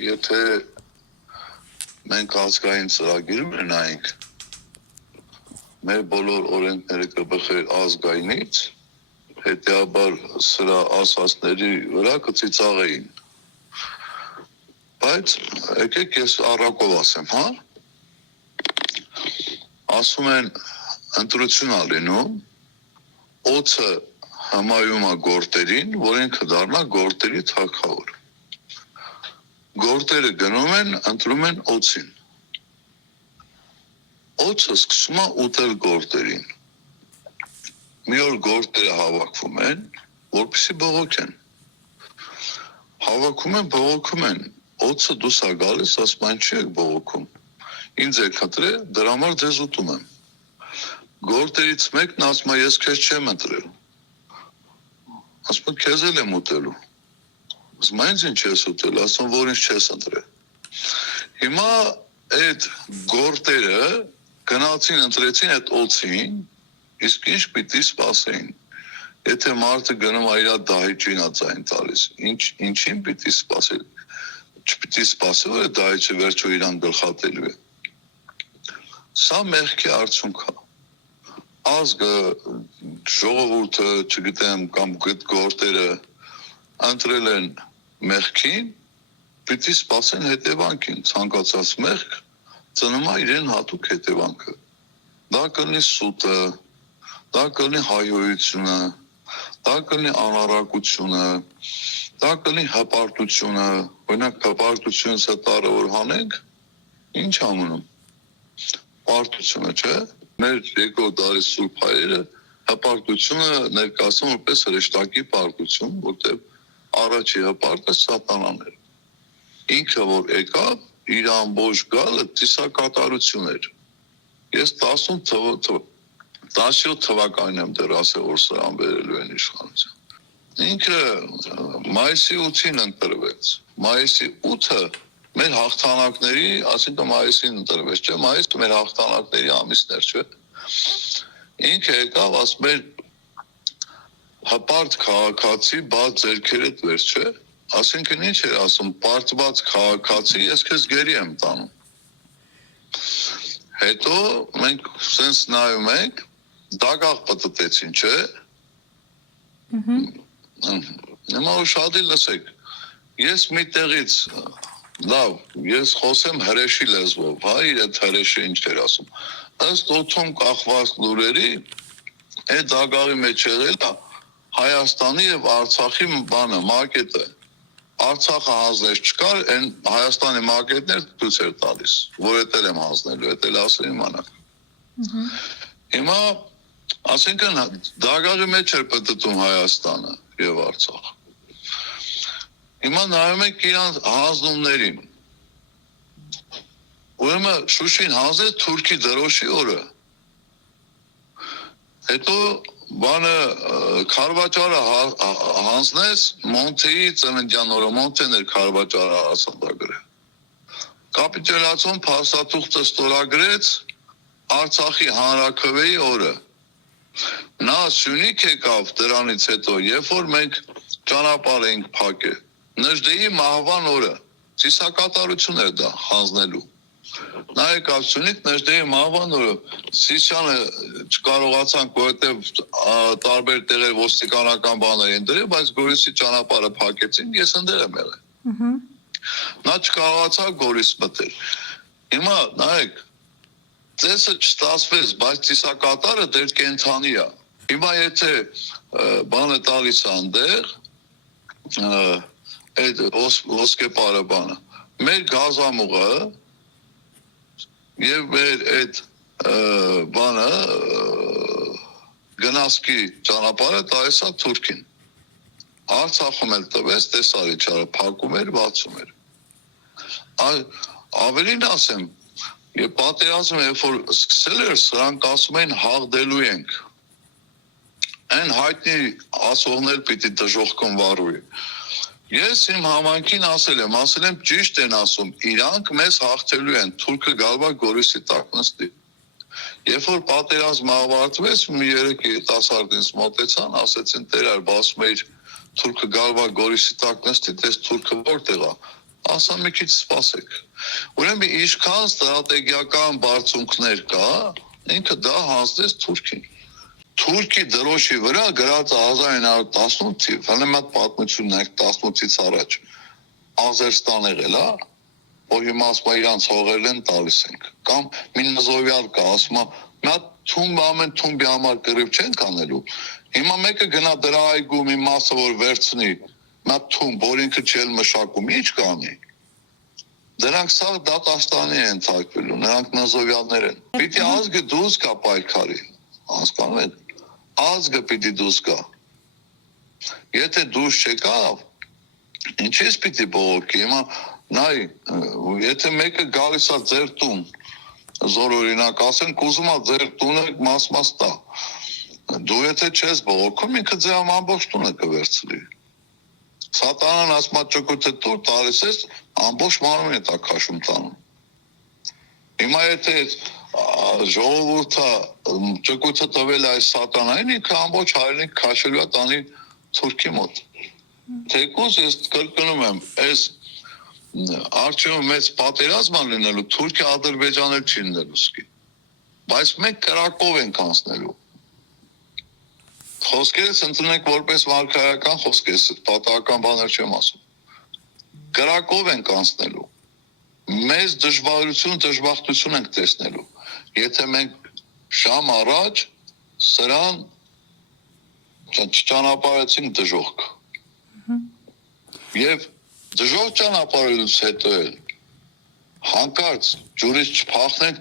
Եթե մենք ազգային ծրագիր ունենայինք, մեր բոլոր օրենքները կբխեր ազգայինից, հետեաբար սրա ասածների վրա կծիծաղեին։ Բայց եկեք ես առակով ասեմ, հա? Ասում են ընտրություն ա լինում, օձը համայում է գործերին, որ ինքը դառնա գործերի թագավոր։ Գործերը գնում են, ընտրում են օձին։ Օձը սկսում է ուտել գործերին։ Մի օր գործերը հավաքվում են, որպեսզի բողոքեն։ Բողոքում են, օձը դուրս է գալիս, ասում այն չի եք բողոքում։ Ինձ եք խնդրել, դրա համար ձեզ ուտում եմ։ Գործերից մեկն ասում է, ես քեզ չեմ ընտրել։ Ասում է, քեզ էլ եմ ուտելու։ Ասում ինձ ինչ ես ուտել, ասում որ ինձ չես ընտրել։ Հիմա այդ գործերը գնացին ընտրեցին այդ օձին, իսկ ինչ պիտի սպասեին։ Եթե մարդը գնում է իր դահիճին ածային տալիս, ինչին պիտի սպասել։ Չպիտի սպասել, որ դահիճը վերջո իրան գլխատելու է։ Սա մեղքի արդյունք է։ Ազգը, ժողովուրդը, չգիտեմ, կամ գործերը ընտրել են մեղքին, պիտի սպասեն հետևանքին, ցանկացած մեղք ծնում է իրեն հատուկ հետևանքը։ Դա կլինի սուտը, դա կլինի հայհոյությունը, դա կլինի անառակությունը, դա կլինի հպարտությունը, օրինակ հպարտությունից հետո որ հանենք, ինչ ամնում։ Պարտությունը, չէ՞։ Մեր երկրորդ դարի սուրբ հայերը հպարտությունը ներկայացնում որպես հրեշտակի պարտություն, որտեղ առաջի հպարտը սատանան էր։ Ինքը որ եկավ, իր ամբողջ գալը ծիսակատարություն էր։ Ես 17 թվականին եմ դեռ ասել, որ սրան վերելու են իշխանության։ Ինքը մայիսի 8-ին ընտրվեց։ Մայիսի 8-ը մեր հաղթանակների, ասինքն մայիսին ընտրվեց, չէ՞, մայիսը մեր հաղթանակների ամիսներ, չէ՞։ Ինքը եկավ, ասում էր հպարտ քաղաքացի բաց ձեռքերդ վեր, չէ՞։ Ասինքն ինչ էր ասում, պարտված քաղաքացի, ես քեզ գերի եմ տանում։ Հետո մենք սենց նայում ենք, դագաղ պտտեցին, չէ՞։ Հիմա ուշադիր լսեք, ես մի տեղից, լավ, ես խոսեմ հրեշի լեզվով, հա, իր այդ հրեշը ինչ էր ասում։ Ըստ օդում կախված լուրերի, այդ դագաղի մեջ եղել է Հայաստանի եւ Արցախի բանը, մակետը։ Արցախը հանձներ չկար, այն Հայաստանի մակետներ ցույց էր տալիս, որ էտել եմ հանձնելու, էտել ասել իմանաք։ Հիմա, ասենքն դագաղի մեջ էր պտտում Հայաստանը եւ Արցախը։ Հիմա նայում եք իրանց հանձնումներին։ Ուրեմն Շուշին հանձնեց Թուրքի դրոշի օրը։ Հետո բանը Քարվաճարը հանձնեց Մոնթեի ծննդյան օրը, Մոնթեն էր Քարվաճարը ասադագրել։ Կապիտուլյացիոն փաստաթուղթը ստորագրեց Արցախի հանրաքվեի օրը։ Նա Սյունիք եկավ դրանից հետո, երբ որ մենք ճանապարհ էինք փակել։ Նժդեի մահվան օրը, ծիսակատարություն էր դա հանձնելու։ Նա եկավ Սյունիք Նժդեի մահվան օրը, Սիսյանը չկարողացանք, որովհետև տարբեր տեղեր ոստիկանական բաներ են դրել, բայց Գորիսի ճանապարհը փակեցին, ես ընդեր եմ եղել։ Նա չկարողացավ Գորիս մտել։ Հիմա նայեք, ծեսը չստացվեց, բայց ծիսակատարը դեր կենթանի է։ Հիմա եթե բանը տալիս անդեղ, այդ ոսկեպարը բանը, մեր գազամուղը եւ մեր այդ բանը գնասկի ճանապարհը տալիս է Թուրքին։ Արցախում էլ տվեց, տեսարի չարը փակում էր, բացում էր։ Ավելին ասեմ, եւ պատերազմը երբ որ սկսել էր, սրանք ասում են հաղթելու ենք։ Այն հայտնի ասողներ պիտի դժոխքն վառուի։ Ես իմ համանքին ասել եմ ճիշտ են ասում, իրանք մեզ հաղթելու են, թուրքը գալվա Գորիսի տակ նստի։ Երբ որ պատերազմը ավարտվեց, մի 3 երիտասարդին մոտեցան, ասեցին տերար, բասում էիր թուրքը գալվա Գորիսի տակ նստի, տես թուրքը որտեղ է։ ասա մի քիչ սպասեք։ Ուրեմն ինչքան ստրատեգիական բարձունքներ կա, ինքը դա հանձնեց Թուրքին։ Թուրքի դրոշի վրա գրած 1918 թիվ, հələ մի հատ պատմություն ունենք 18-ից առաջ։ Ազերստան եղել է, որ հիմա ասում է իրանց հողերն են տալիս ենք։ Կամ մի նզովյալ կա, ասում է մի հատ թումբ ամեն թումբի համար կռիվ չենք անելու։ Հիմա մեկը գնա դրա այգու մի մասը որ վերցնի, մի հատ թումբ, որ ինքը չել մշակում, ինչ կանի։ Դրանք սա դատաստանի են թակվելու, նրանք նզովյալներ են։ Պիտի ազգը դուրս գա պայքարի, հասկանում եք։ Ազգը պիտի դուրս գա։ Եթե դուրս չեկավ, ինչպես պիտի բողոքի, հիմա նայ, եթե մեկը գալիս է ձեր տուն, զոր օրինակ ասենք ուզում է ձեր տունը մաս տա, դու եթե չես բողոքում, ինքը ձեր ամբողջ տունը կվերցնի։ Սատանան ասում է ճկուտը տուր տալիս ես, ամբողջ մարմինը տա քաշում տանում։ Հիմա եթե ժողովուրդը ճկուտը տվել այս սատանային, ինքը ամբողջ հայրենիք քաշելու է տանի Թուրքի մոտ։ Թեկուզ ես կրկնում եմ, այս Արջևը մեծ պատերազմ է լինելու, Թուրքիա Ադրբեջանել չի լինելու սկի։ Բայց մենք կրակով ենք անցնելու։ Խոսքերս ընդունեք որպես վարկայական խոսքերս, պատահական բաներ չեմ ասում։ Կրակով ենք անցնելու։ Մեծ դժբախտություն ենք տեսնելու։ Եթե մենք շամ առաջ սրան չճանապարհեցինք դժոխք։ Եվ դժոխք ճանապարհելուց հետո էլ հանկարծ ջուրից չփախնենք